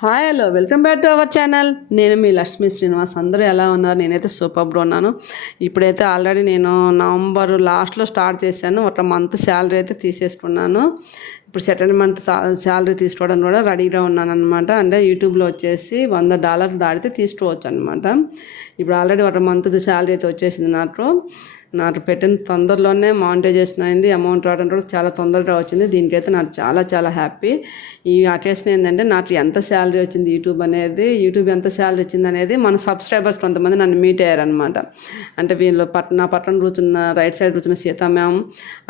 Hi hello welcome back to our channel. నేను మీ లక్ష్మీ శ్రీనివాస్. అందరూ ఎలా ఉన్నారు? నేనైతే సూపర్గా ఉన్నాను. ఇప్పుడైతే ఆల్రెడీ నేను నవంబర్ లాస్ట్లో స్టార్ట్ చేశాను. ఒక మంత్ శాలరీ అయితే తీసేసుకున్నాను. ఇప్పుడు సెకండ్ మంత్ శాలరీ తీసుకోవడం కూడా రెడీగా ఉన్నాను అనమాట. అంటే యూట్యూబ్లో వచ్చేసి $100 దాడితే తీసుకోవచ్చు అనమాట. ఇప్పుడు ఆల్రెడీ ఒక మంత్ శాలరీ అయితే వచ్చేసింది నాకు పెట్టిన తొందరలోనే మానిటైజేషన్ అయింది. అమౌంట్ రావడం కూడా చాలా తొందరగా వచ్చింది. దీనికైతే నాకు చాలా చాలా హ్యాపీ. ఈ అకేషన్ ఏంటంటే నాకు ఎంత శాలరీ వచ్చింది యూట్యూబ్ ఎంత శాలరీ వచ్చింది అనేది మన సబ్స్క్రైబర్స్ కొంతమంది నన్ను మీట్ అయ్యారనమాట. అంటే వీళ్ళు నా పక్కన కూర్చున్న రైట్ సైడ్ కూర్చున్న సీతా మ్యామ్,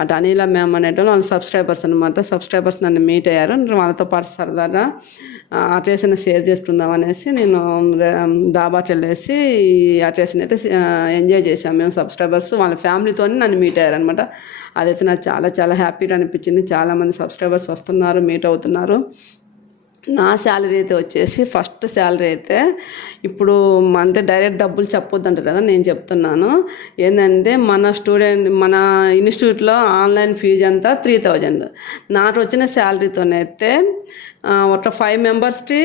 అటు అనిల మ్యామ్ అనేటోళ్ళు వాళ్ళ సబ్స్క్రైబర్స్ అనమాట. సబ్స్క్రైబర్స్ నన్ను మీట్ అయ్యారు. వాళ్ళతో పాటు సరదాగా అకేషన్ షేర్ చేసుకుందాం అనేసి నేను డాబాకి వెళ్ళేసి ఈ అకేషన్ అయితే ఎంజాయ్ చేశాం. మేము సబ్స్క్రైబర్స్ వాళ్ళ ఫ్యామిలీతో నన్ను మీట్ అయ్యారనమాట. అదైతే నాకు చాలా చాలా హ్యాపీగా అనిపించింది. చాలామంది సబ్స్క్రైబర్స్ వస్తున్నారు, మీట్ అవుతున్నారు. నా శాలరీ అయితే వచ్చేసి ఫస్ట్ శాలరీ అయితే ఇప్పుడు అంటే డైరెక్ట్ డబ్బులు చెప్పొద్దంటారు కదా, నేను చెప్తున్నాను. ఏంటంటే మన ఇన్స్టిట్యూట్లో ఆన్లైన్ ఫీజు అంతా 3000. నాకు వచ్చిన శాలరీతోనైతే ఒక 5 మెంబర్స్కి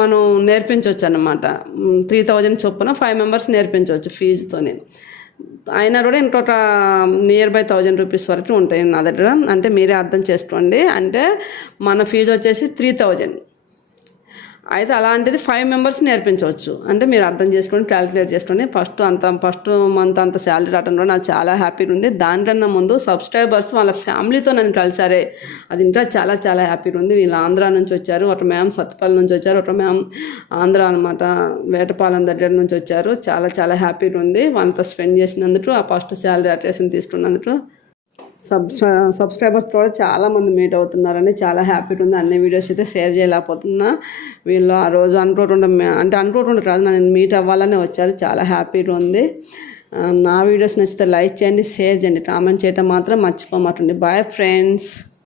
మనం నేర్పించవచ్చు అన్నమాట. 3000 చొప్పున 5 మెంబర్స్ నేర్పించవచ్చు ఫీజుతోనే. అయినా కూడా ఇంకొక నియర్ బై 1000 రూపీస్ వరకు ఉంటాయి నా దగ్గర. అంటే మీరే అర్థం చేసుకోండి. అంటే మన ఫీజు వచ్చేసి 3000. అయితే అలాంటిది 5 మెంబర్స్ నేర్పించవచ్చు. అంటే మీరు అర్థం చేసుకోండి, క్యాలిక్యులేట్ చేసుకోండి. ఫస్ట్ మంత్ అంత శాలరీ రావడంలో నాకు చాలా హ్యాపీగా ఉంది. దానికన్నా ముందు సబ్స్క్రైబర్స్ వాళ్ళ ఫ్యామిలీతో నన్ను కలిసారే, అది ఇంకా చాలా చాలా హ్యాపీగా ఉంది. వీళ్ళు ఆంధ్రా నుంచి వచ్చారు, ఒక మ్యామ్ సత్తుపల్లి నుంచి వచ్చారు, ఒక మ్యామ్ ఆంధ్ర అనమాట వేటపాలెం దగ్గర నుంచి వచ్చారు. చాలా చాలా హ్యాపీగా ఉంది వాళ్ళతో స్పెండ్ చేసినందుకు, ఆ ఫస్ట్ శాలరీ అటెన్షన్ తీసుకున్నందుకు. సబ్స్క్రైబర్స్ కూడా చాలామంది మీట్ అవుతున్నారని చాలా హ్యాపీగా ఉంది. అన్ని వీడియోస్ అయితే షేర్ చేయలేకపోతున్నా. వీళ్ళు ఆ రోజు అనుకోకుండా కాదు, నన్ను మీట్ అవ్వాలని వచ్చారు. చాలా హ్యాపీగా ఉంది. నా వీడియోస్ నచ్చితే లైక్ చేయండి, షేర్ చేయండి, కామెంట్ చేయడం మాత్రం మర్చిపోమాటండి. Bye friends.